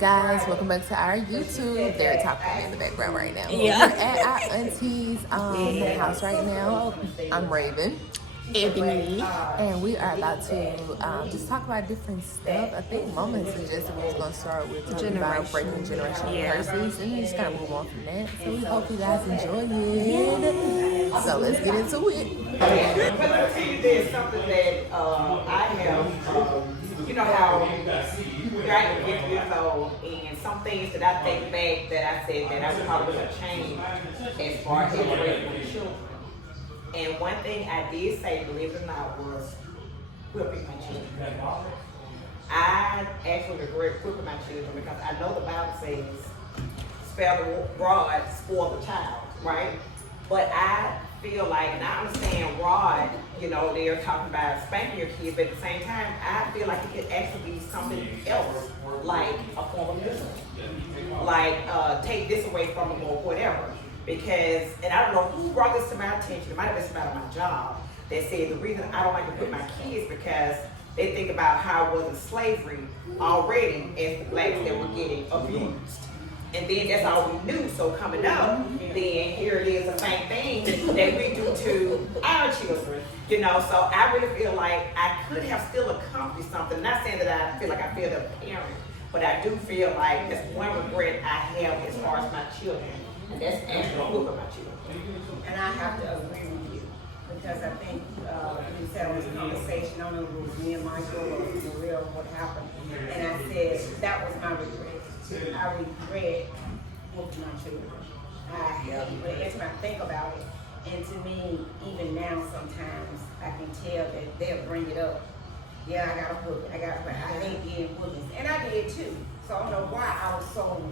guys? Welcome back to our YouTube. They're talking in the background right now. Yeah. We're at our auntie's house right now. I'm Raven. Ebony. And we are about to just talk about different stuff. I think moments suggested we was going to start with talking about breaking generational curses and then just kind of move on from that. So we hope you guys enjoy it. So let's get into it. But let me tell you this, something that I have, you know how you're 50 years old, and some things that I think back that I said that I would probably have changed as far as raising my children. And one thing I did say, believe it or not, was whipping my children. I actually regret whipping my children because I know the Bible says, spare the rod, spoil the child, right? But I feel like, and I understand rod, you know, they're talking about spanking your kids, but at the same time, I feel like it could actually be something else, like a form of discipline. Like, take this away from them or whatever. Because, and I don't know who brought this to my attention, it might have been somebody on my job, that said the reason I don't like to put my kids because they think about how it was in slavery already as the blacks that were getting abused. And then that's all we knew. So coming up, then here it is, the same thing that we do to our children. You know, so I really feel like I could have still accomplished something. Not saying that I feel like I failed as a parent, but I do feel like that's one regret I have as far as my children. And that's actually look at my children. And I have to agree with you because I think you said on this conversation, I don't know if it was me and Michael or Maria what happened, and I said that was my regret. I regret whooping my children. I hate it. Every time I think about it, and to me, even now sometimes I can tell that they'll bring it up. Yeah, I got a whooping. I hate getting whoopings, and I did too. So I don't know why I was so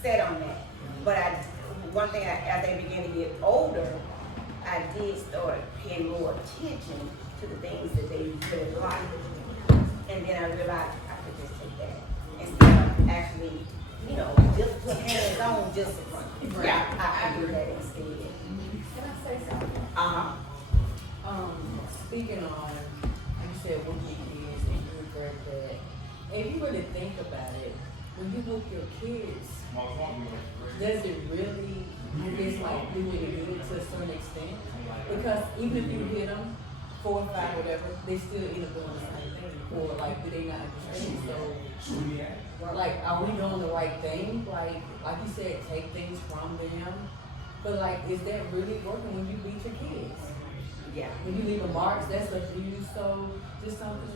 set on that. But one thing, as they began to get older, I did start paying more attention to the things that they really liked. And then I realized I could just take that instead of actually, you know, just put hands on discipline. Right. Yeah, I do that instead. Can I say something? Speaking on, you said whoop your kids and you regret that. If you really think about it, when you whoop your kids, does it really, I guess, like do any good to a certain extent? Because even if you hit them 4 or 5, whatever, they still end up doing the same thing. Or like, do they not understand? So, like, are we doing the right thing? Like you said, take things from them. But like, is that really working when you beat your kids? Yeah. When you leave a marks, that's abuse. So just something.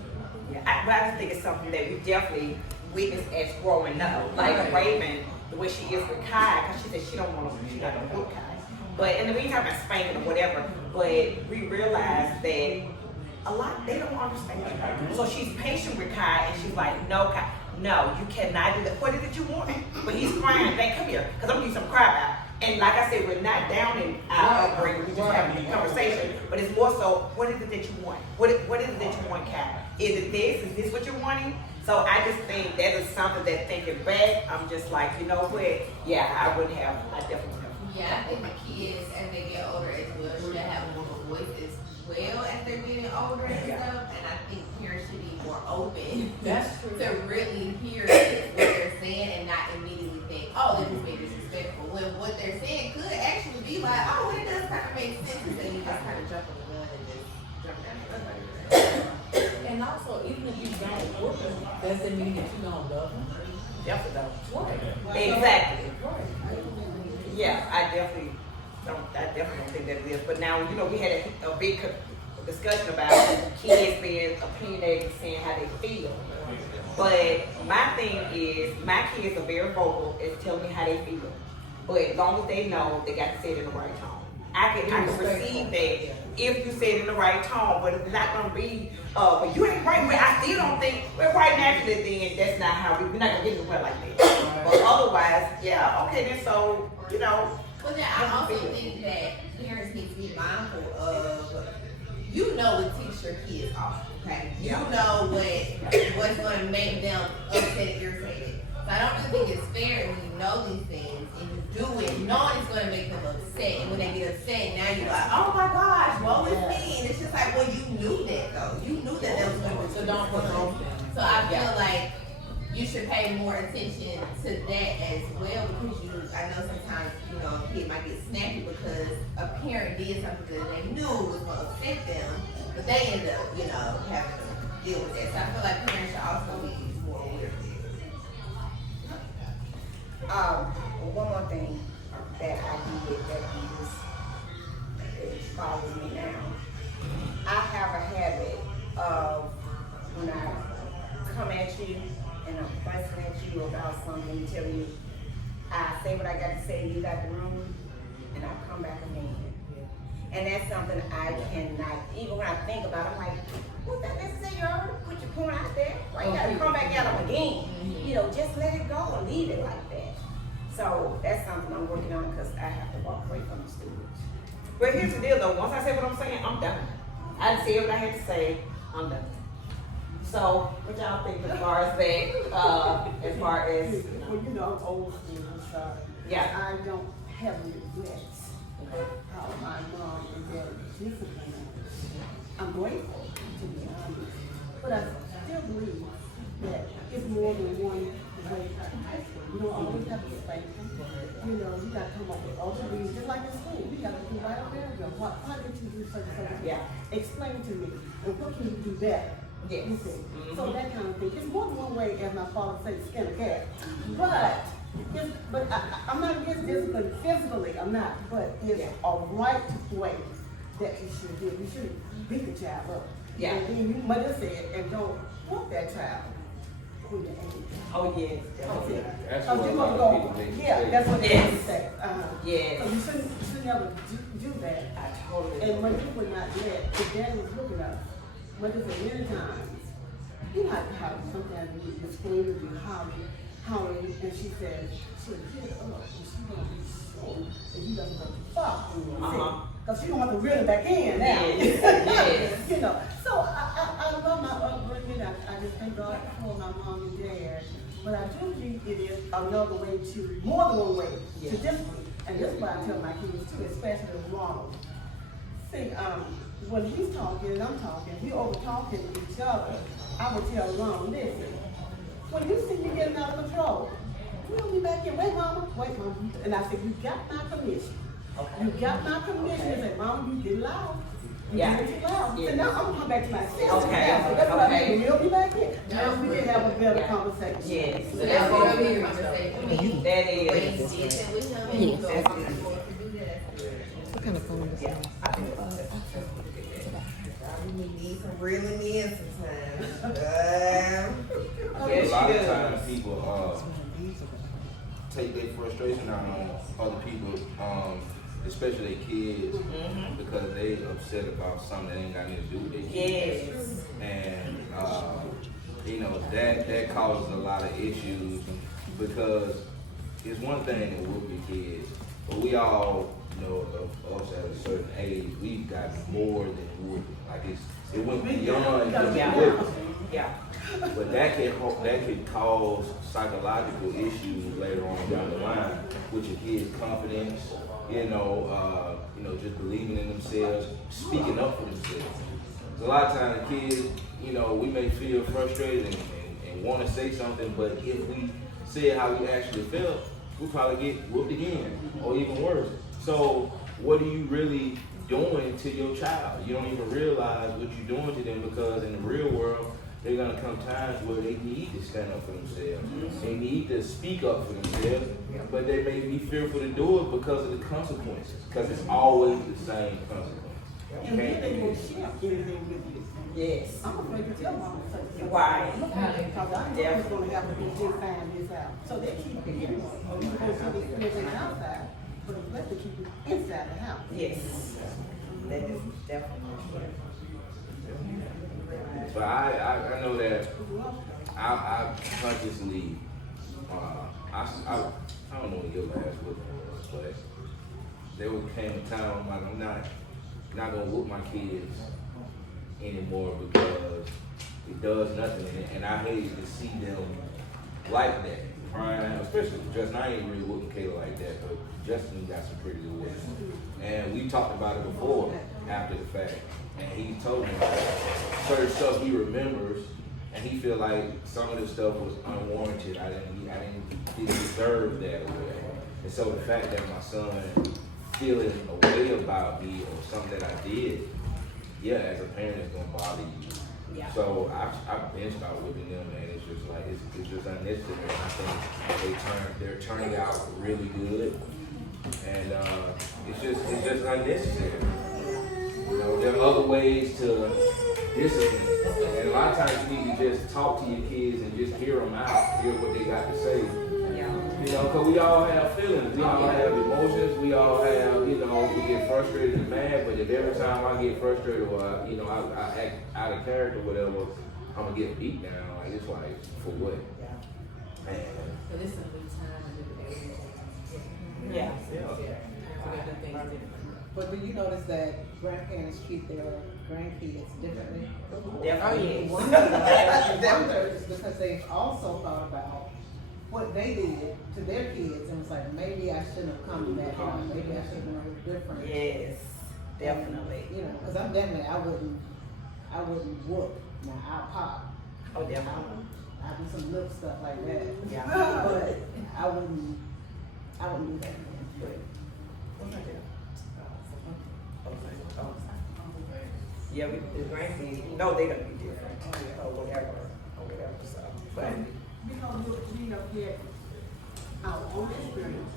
Yeah. But I just think it's something that we definitely witnessed as growing up. Like Raven, the way she is with Kai, because she said she don't want to, she's not going to whoop Kai. But in the meantime, about spanking or whatever, but we realized that a lot, they don't understand. So she's patient with Kai, and she's like, no, Kai, no, you cannot do that. What is it you want? But he's crying, like, come here, because I'm going to give you some cry about. And like I said, we're not down in our upbringing, we're just having a conversation, but it's more so, what is it that you want? What is it that you want, Kai? Is it this? Is this what you're wanting? So I just think that is something that thinking back, I'm just like, you know what? Yeah, I definitely would have. Yeah, I think the kids, as they get older as well, should have more of a voice as well as they're getting older and stuff. And I think parents should be more open to really hear what they're saying and not immediately think, oh, this is being disrespectful. When what they're saying could actually be like, oh, it does kind of make sense. And then you just kind of jump on the gun and just jump down the gun. And also, even if you don't whoop them, does it mean that you don't love them? Definitely. Right. Exactly. Right. Yeah, I definitely don't think that it is. But now, you know, we had a big discussion about kids being opinionated and saying how they feel. But my thing is, my kids are very vocal as telling me how they feel. But as long as they know, they got to say it in the right tone. I can receive that if you say it in the right tone, but it's not going to be, but you ain't right. But I still don't think we're right naturally. Then that's not how we're not going to get anywhere like that. But otherwise, yeah, okay, then so, you know. But then I also think that parents need to be mindful of, you know what ticks your kids off, okay? You know what's going to make them upset, irritated. So I don't really think it's fair when you know these things and you do it knowing it's going to make them upset. And when they get upset, now you're like, oh my gosh, woe is me. And it's just like, well, you knew that though. You knew that was going to. So don't provoke them. So I feel like you should should pay more attention to that as well, because I know sometimes, a kid might get snappy because a parent did something that they knew was going to affect them, but they end up, having to deal with that. So I feel like parents should also be more aware of it. One more thing that I did that it bothers me now. I have a habit of when I come at you and I'm fussing at you about something and tell you, I say what I got to say, leave out the room, and I come back again. And that's something I cannot, even when I think about it, I'm like, what's that necessary? You already put your point out there. Why you gotta come back at them again? Just let it go and leave it like that. So that's something I'm working on because I have to walk away from the students. But here's the deal though, once I say what I'm saying, I'm done. I done said what I had to say, I'm done. So, what y'all think as far as that, as far as? Well, I'm old school, I'm sorry. Yeah. I don't have regrets how my mom and dad disciplined us. I'm grateful, to be honest. But I still believe that it's more than one way to high school. You don't always have to spank them. You got to come up with other reasons. Just like in school, you got to do right on there. Why did you do such and such? Yeah. Explain to me. And what can you do better? Yes. You see? So that kind of thing. It's more than one way, as my father said, to skin a cat. But I'm not against discipline physically, I'm not. But it's a right way that you should do. You shouldn't beat the child up. Yeah. And then you mother said, and don't whoop that child when you're angry. Oh, yes. Okay. That's Oh, what you a lot gonna of go. people make Yeah, mistakes. that's what they Yes. say. Yes. So you shouldn't ever do that. I totally And when agree. you would not let, the dad was looking at us, mother said many times, you know how sometimes you scream and you hollering, and she says, she'll get up and she gonna be sure that you doesn't go too far. Because she gonna have to reel it back in now. Yes. So I love my upbringing. I just thank God for my mom and dad. But I do think it is another way to, more than one way, to discipline. And this is what I tell my kids too, especially Ronald. See, when he's talking and I'm talking, we over talking each other, I would tell Ron, listen, when you see me getting out of control, we'll be back in. Wait, mama. And I said, you got my permission. You got my permission. I said, mama, you get loud. You get too loud. So now I'm gonna come back to my senses. Okay. That's what I Okay. mean. We'll be back in. Now we can have a better conversation. Yes. So that's what we're conversation. That is. When you did that with him, and you go back and forth to do that, that's good. What kind of phone is that? We need some reeling in sometimes. Yes, A lot she of does. times people take their frustration out on other people, especially their kids, because they upset about something that ain't got nothing to do with their kids. Yes. And that causes a lot of issues because it's one thing to whoop your kids, but we all know of us at a certain age, we've got more than whooping. Like it went beyond just whooping. Yeah. But that can cause psychological issues later on down the line with your kids' confidence, just believing in themselves, speaking up for themselves. A lot of times the kids, we may feel frustrated and want to say something, but if we say how we actually felt, we'll probably get whooped again, or even worse. So what are you really doing to your child? You don't even realize what you're doing to them, because in the real world, there are gonna come times where they need to stand up for themselves. They need to speak up for themselves, but they may be fearful to do it because of the consequences, because it's always the same consequence. And then they will share anything with you. Yes. I'm afraid to tell mama something. Why? Because I know it's gonna have to be just find this out. So they keep it in, or you go to the outside, but it's better to keep it inside the house. Yes. That is definitely true. But I know that I consciously, I don't know what your last whooping was, but there came a time I'm like, I'm not gonna whoop my kids anymore because it does nothing, and I hate to see them like that. Brian, especially Justin, I ain't really whooping Kayla like that, but Justin got some pretty good whooping. And we talked about it before, after the fact, and he told me certain stuff he remembers, and he feel like some of the stuff was unwarranted. I didn't deserve that or whatever. And so the fact that my son feeling a way about me or something that I did, yeah, as a parent, it's gonna bother you. Yeah. So I've been started whipping them, and it's just like it's just unnecessary. And I think they're turning out really good, and it's just unnecessary. You know, there are other ways to discipline, and a lot of times you need to just talk to your kids and just hear them out, hear what they got to say. You know, because we all have feelings, we all have emotions, we all have, you know, we get frustrated and mad, but if every time I get frustrated or, you know, I act out of character or whatever, I'm going to get beat down. Like, it's like, for what? Man. So this is a new time and new age. Yeah. We're gonna do things differently. But do you notice that grandparents treat their grandkids differently? Definitely. One is because they've also thought about what they did to their kids and was like, maybe I shouldn't have come to that house. Maybe I should have done it different. Yes, definitely. You know, because I'm definitely, I wouldn't whoop. Now I'll pop. Oh, definitely. I do some lip stuff like that. Yeah. But I wouldn't do that again. But, yeah, the grandkids, you know they're gonna be different or whatever, so. But Because we have had our own experience.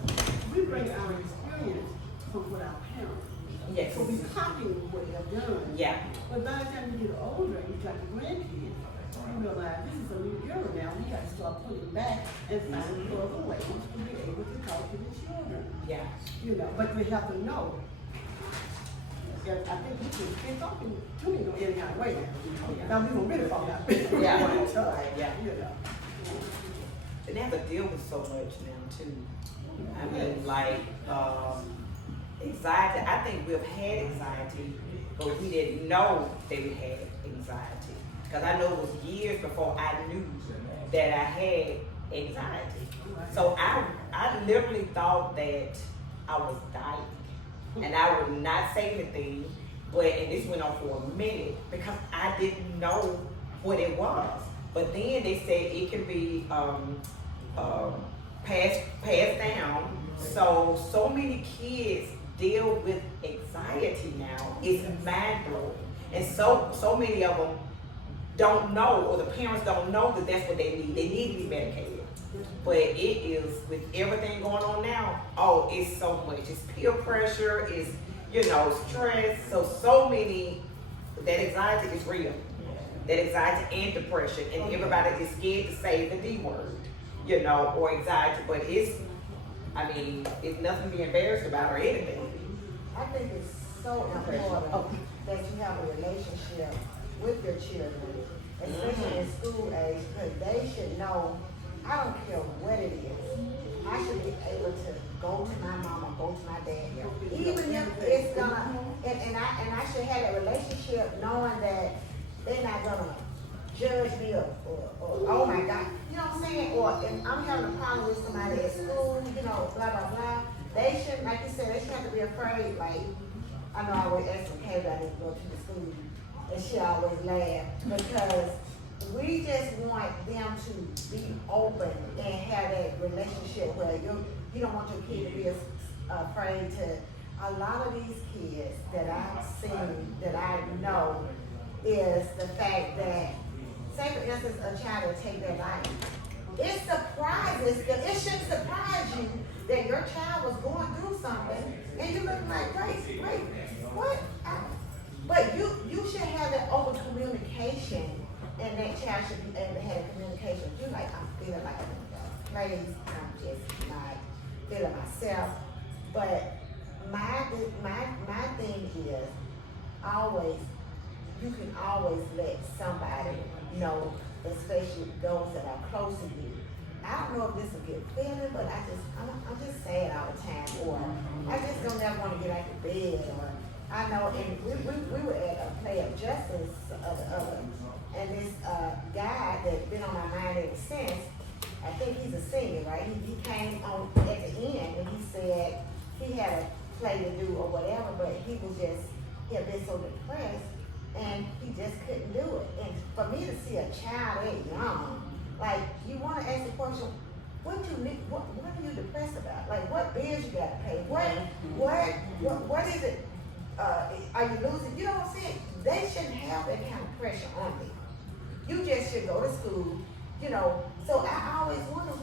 We bring our experience from what our parents. yes, So we copying what they have done. yeah, But by the time you get older, you got the grandkids, you realize this is a new era now. We got to start putting back and finding further ways to be able to talk to the children. yeah, You know, but we have to know. And I think we can get talking to me in any kind of way now. Now we gonna really fall out. Yeah. You know. and they have to deal with so much now too. I mean, like, anxiety, I think we've had anxiety, but we didn't know that we had anxiety. Cause I know it was years before I knew that I had anxiety. So I literally thought that I was dying. And I would not say anything, and this went on for a minute because I didn't know what it was. But then they said it can be passed down. So many kids deal with anxiety now. It's mind blowing, and so many of them don't know, or the parents don't know that that's what they need. They need to be medicated. But it is, with everything going on now, oh, it's so much. It's peer pressure, it's, stress. So many, that anxiety is real. That anxiety and depression. And everybody is scared to say the D word, or anxiety. But it's nothing to be embarrassed about or anything. I think it's so important that you have a relationship with your children, especially in school age, because they should know, I don't care what it is, I should be able to go to my mama, go to my dad, even if it's gonna, and I should have that relationship knowing that they're not gonna judge me or oh my God, you know what I'm saying? Or if I'm having a problem with somebody at school, blah, blah, blah, they shouldn't, like you said, they shouldn't have to be afraid. Like, I know I always ask some Kay about to go to the school, and she always laugh because we just want them to be open and have that relationship where you don't want your kid to be afraid to. A lot of these kids that I've seen, that I know, is the fact that, say for instance, a child will take their life. It should surprise you that your child was going through something and you look like, wait, what? But you should have that open communication, and that child should be able to have a communication with you, like, I'm feeling like I'm in a place, I'm just not feeling myself. But my thing is always, you can always let somebody know, especially those that are close to you. I don't know if this is a good feeling, but I'm just sad all the time, or I just don't ever want to get out of bed, or I know, and we were at a play of justice and this guy that's been on my mind ever since, I think he's a senior, right? He came on at the end and he said he had a play to do or whatever, but he had been so depressed, and he just couldn't do it. And for me to see a child that young, like, you wanna ask the question, what you need, what are you depressed about? Like, what bills you gotta pay? What is it, are you losing? You know what I'm saying? They shouldn't have that kind of pressure on them. You just should go to school, you know. So I always wonder,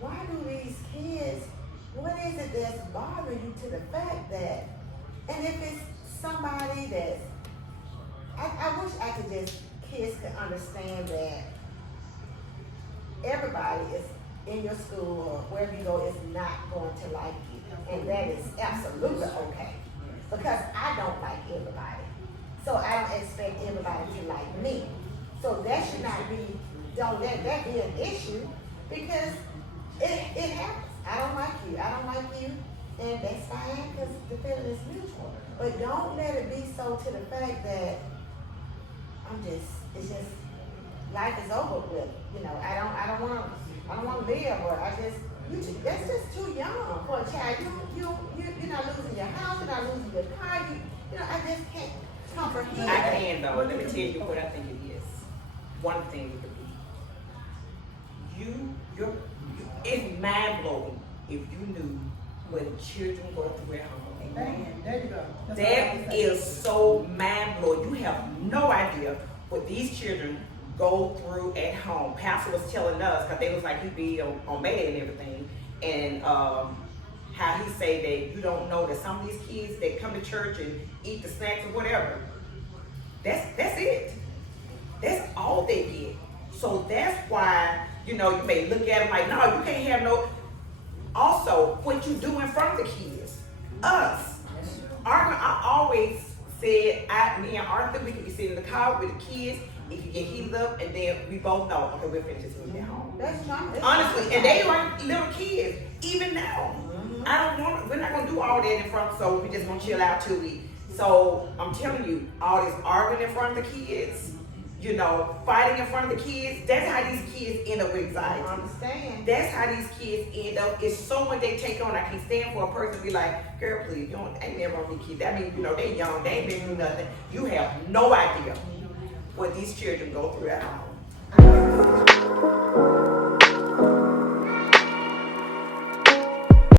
why do these kids, what is it that's bothering you to the fact that, and if it's somebody that's, I wish I could just, kids could understand that everybody is in your school or wherever you go is not going to like you. And that is absolutely okay. Because I don't like everybody. So I don't expect everybody to like me. So that should not be, don't let that be an issue, because it happens. I don't like you, and that's fine, because the feeling is mutual. But don't let it be so to the fact that it's just, life is over with. You know, I don't want to live, or that's just too young for a child. You're not losing your house, you're not losing your car. You know, I just can't comprehend. I can though. Let me tell you what I think it is. One thing it could be. It's mind blowing if you knew what children go through at home. Man, there you go. That's what I That was saying. is so mind blowing. You have no idea what these children go through at home. Pastor was telling us, because they was like he be on bed and everything, and how he say that you don't know that some of these kids that come to church and eat the snacks or whatever, that's it. That's all they get. So that's why, you know, you may look at them like, no, you can't have no. Also, what you do in front of the kids, us. I always said, me and Arthur, we could be sitting in the car with the kids. It could get heated up, and then we both know, okay, we're finished this week at home. That's not, Honestly, and they are little kids, even now. We're not gonna do all that in front, so we just gonna chill out till we. So I'm telling you, all this arguing in front of the kids, you know, fighting in front of the kids, that's how these kids end up with anxiety. I understand. That's how these kids end up. It's so much they take on. I can't stand for a person to be like, girl, please, you ain't never on these kids. That means, you know, they young, they ain't been through nothing. You have no idea what these children go through at home.